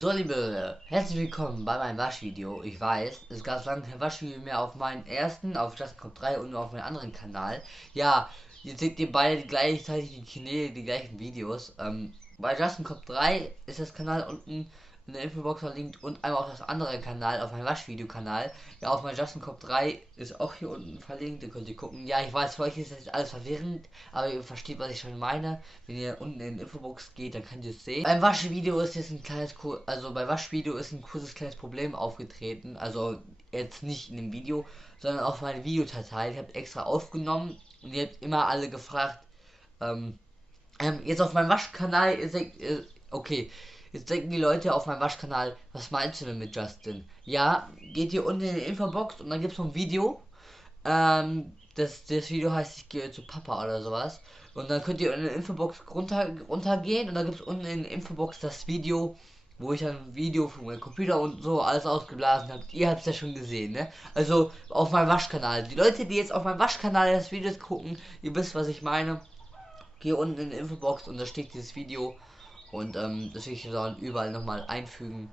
So liebe, herzlich willkommen bei meinem Waschvideo. Ich weiß, es gab lange kein Waschvideo mehr auf meinen ersten, auf Just Cop 3 und nur auf meinem anderen Kanal. Ja, jetzt seht ihr beide gleichzeitig die Kanäle, die gleichen Videos. Bei Just Cop 3 ist das Kanal unten in der Infobox verlinkt und einmal auch das andere Kanal, auf meinem Waschvideo-Kanal. Ja, auf meinem Just Cop 3 ist auch hier unten verlinkt, da könnt ihr gucken. Ja, ich weiß, für euch ist das jetzt alles verwirrend, aber ihr versteht, was ich schon meine. Wenn ihr unten in die Infobox geht, dann könnt ihr es sehen. Beim Waschvideo ist jetzt ein kleines, also bei Waschvideo ist ein kurzes kleines Problem aufgetreten. Also jetzt nicht in dem Video, sondern auf meine Videodatei. Ich habe extra aufgenommen und ihr habt immer alle gefragt, jetzt auf meinem Waschkanal, okay, jetzt denken die Leute auf meinem Waschkanal, was meinst du denn mit Justin? Ja, geht hier unten in die Infobox und dann gibt es so ein Video. Das Video heißt, ich gehe zu Papa oder sowas. Und dann könnt ihr in der Infobox runtergehen und dann gibt es unten in der Infobox das Video, wo ich dann ein Video von meinem Computer und so alles ausgeblasen habe. Ihr habt es ja schon gesehen, ne? Also auf meinem Waschkanal. Die Leute, die jetzt auf meinem Waschkanal das Video gucken, ihr wisst, was ich meine. Geh unten in die Infobox und da steht dieses Video. Und das will ich dann überall nochmal einfügen.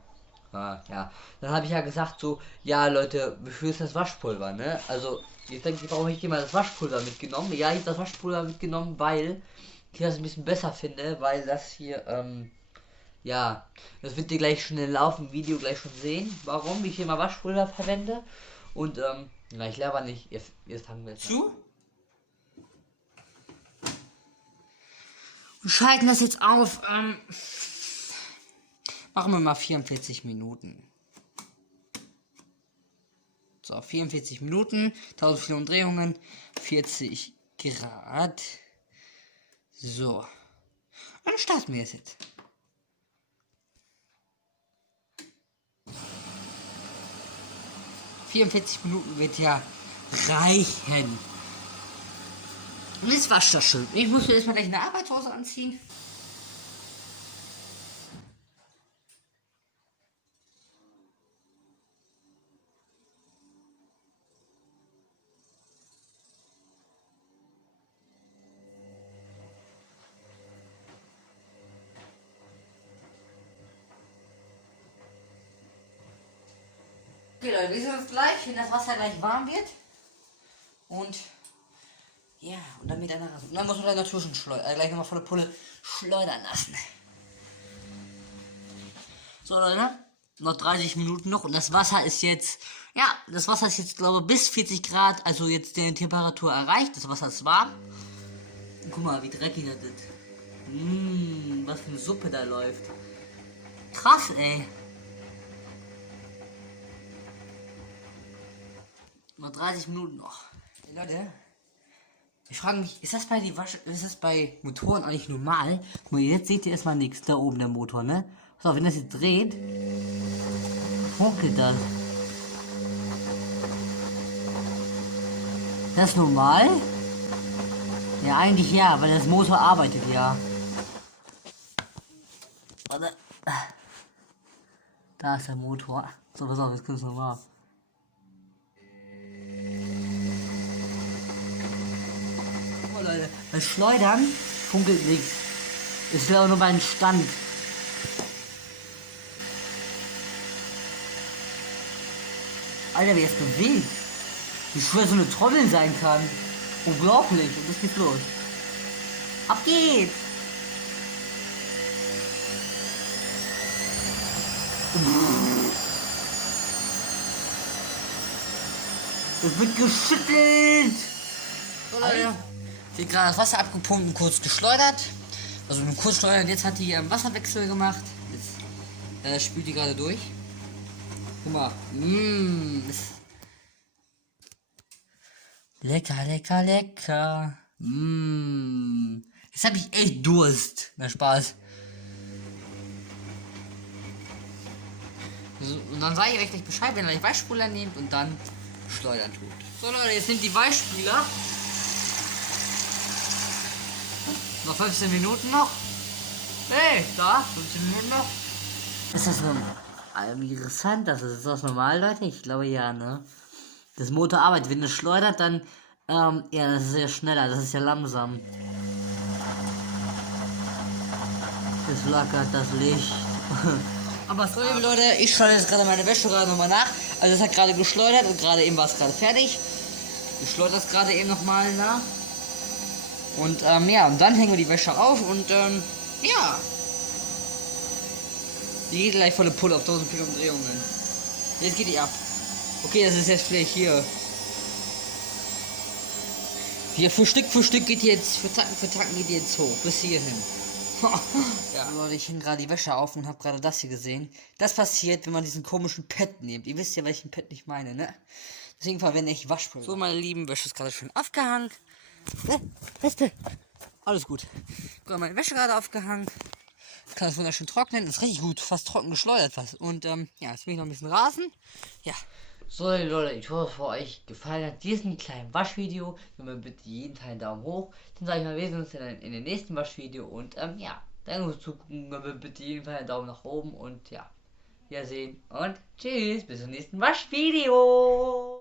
Ja, dann habe ich ja gesagt so, ja Leute, wofür ist das Waschpulver, ne? Also, jetzt denke ich, warum habe ich hier mal das Waschpulver mitgenommen? Ja, ich habe das Waschpulver mitgenommen, weil ich das ein bisschen besser finde, weil das hier, ja, das wird ihr gleich schon im laufenden Video gleich schon sehen, warum ich hier mal Waschpulver verwende. Und, na, ich laber nicht, jetzt fangen wir jetzt an. Wir schalten das jetzt auf, machen wir mal 44 Minuten. So, 44 Minuten, 1400 Umdrehungen, 40 Grad. So. Dann starten wir es jetzt. Minuten wird ja reichen. Und jetzt wascht das schön. Ich muss mir jetzt mal gleich eine Arbeitshose anziehen. Okay Leute, wir sehen uns gleich, wenn das Wasser gleich warm wird. Und ja, und dann mit einer Rasse. Und dann muss man gleich dazwischen gleich nochmal volle Pulle schleudern lassen. So Leute, noch 30 Minuten noch und das Wasser ist jetzt, ja, das Wasser ist jetzt glaube ich bis 40 Grad, also jetzt die Temperatur erreicht, das Wasser ist warm. Und guck mal, wie dreckig das ist. Was für eine Suppe da läuft. Krass, ey. Noch 30 Minuten noch. Hey, Leute, ich frage mich, ist das bei Motoren eigentlich normal? Guck mal, jetzt seht ihr erstmal nichts, da oben der Motor, ne? So, wenn das jetzt dreht, ruckelt das. Das ist normal? Ja, eigentlich ja, weil das Motor arbeitet ja. Warte. Da ist der Motor. So, pass auf, jetzt kannst du nochmal. Oh Leute, bei Schleudern funkelt nichts. Ist ja auch nur beim Stand. Alter, wie es bewegt. Wie schwer so eine Trommel sein kann. Unglaublich. Und das geht los. Ab geht's. Es wird geschüttelt. So, Leute. Wird gerade das Wasser abgepumpt und kurz geschleudert. Also nur kurz schleudern. Jetzt hat die hier einen Wasserwechsel gemacht. Jetzt spült die gerade durch. Guck mal. Lecker, lecker, lecker. Jetzt habe ich echt Durst. Na Spaß. So, und dann sage ich euch gleich Bescheid, wenn ihr die Weichspüler nehmt und dann schleudern tut. So Leute, jetzt nimmt die Weichspüler. Noch 15 Minuten noch. Hey, da, 15 Minuten noch. Ist das normal? Wie interessant das ist. Ist das normal, Leute? Ich glaube ja, ne? Das Motor arbeitet. Wenn es schleudert, dann, ja, das ist ja schneller. Das ist ja langsam. Es flackert das Licht. Aber so, liebe Leute, ich schaue jetzt gerade meine Wäsche gerade nochmal nach. Also es hat gerade geschleudert und gerade eben war es gerade fertig. Ich schleudere es gerade eben nochmal nach. Und ja, und dann hängen wir die Wäsche auf und ja. Die geht gleich volle Pulle auf 1004 Umdrehungen. Jetzt geht die ab. Okay, das ist jetzt vielleicht hier. Hier für Stück geht die jetzt, für Tacken geht die jetzt hoch, bis hierhin. Ja. Leute, ich hänge gerade die Wäsche auf und habe gerade das hier gesehen. Das passiert, wenn man diesen komischen Pad nimmt. Ihr wisst ja, welchen Pad ich meine, ne? Deswegen verwende ich Waschpulver. So, meine Lieben, Wäsche ist gerade schön aufgehangen. Beste. Alles gut. Gerade meine Wäsche gerade aufgehangen. Kann das wunderschön trocknen. Ist richtig gut. Fast trocken geschleudert was. Und ja, jetzt will ich noch ein bisschen rasen. Ja. So, Leute, ich hoffe, es für euch gefallen hat, diesen kleinen Waschvideo. Wenn wir bitte jeden Teil einen Daumen hoch. Dann sage ich mal, wir sehen uns dann in dem nächsten Waschvideo. Und ja, danke fürs Zugucken. Wenn wir bitte jeden Fall einen Daumen nach oben. Und ja, Wiedersehen und tschüss. Bis zum nächsten Waschvideo.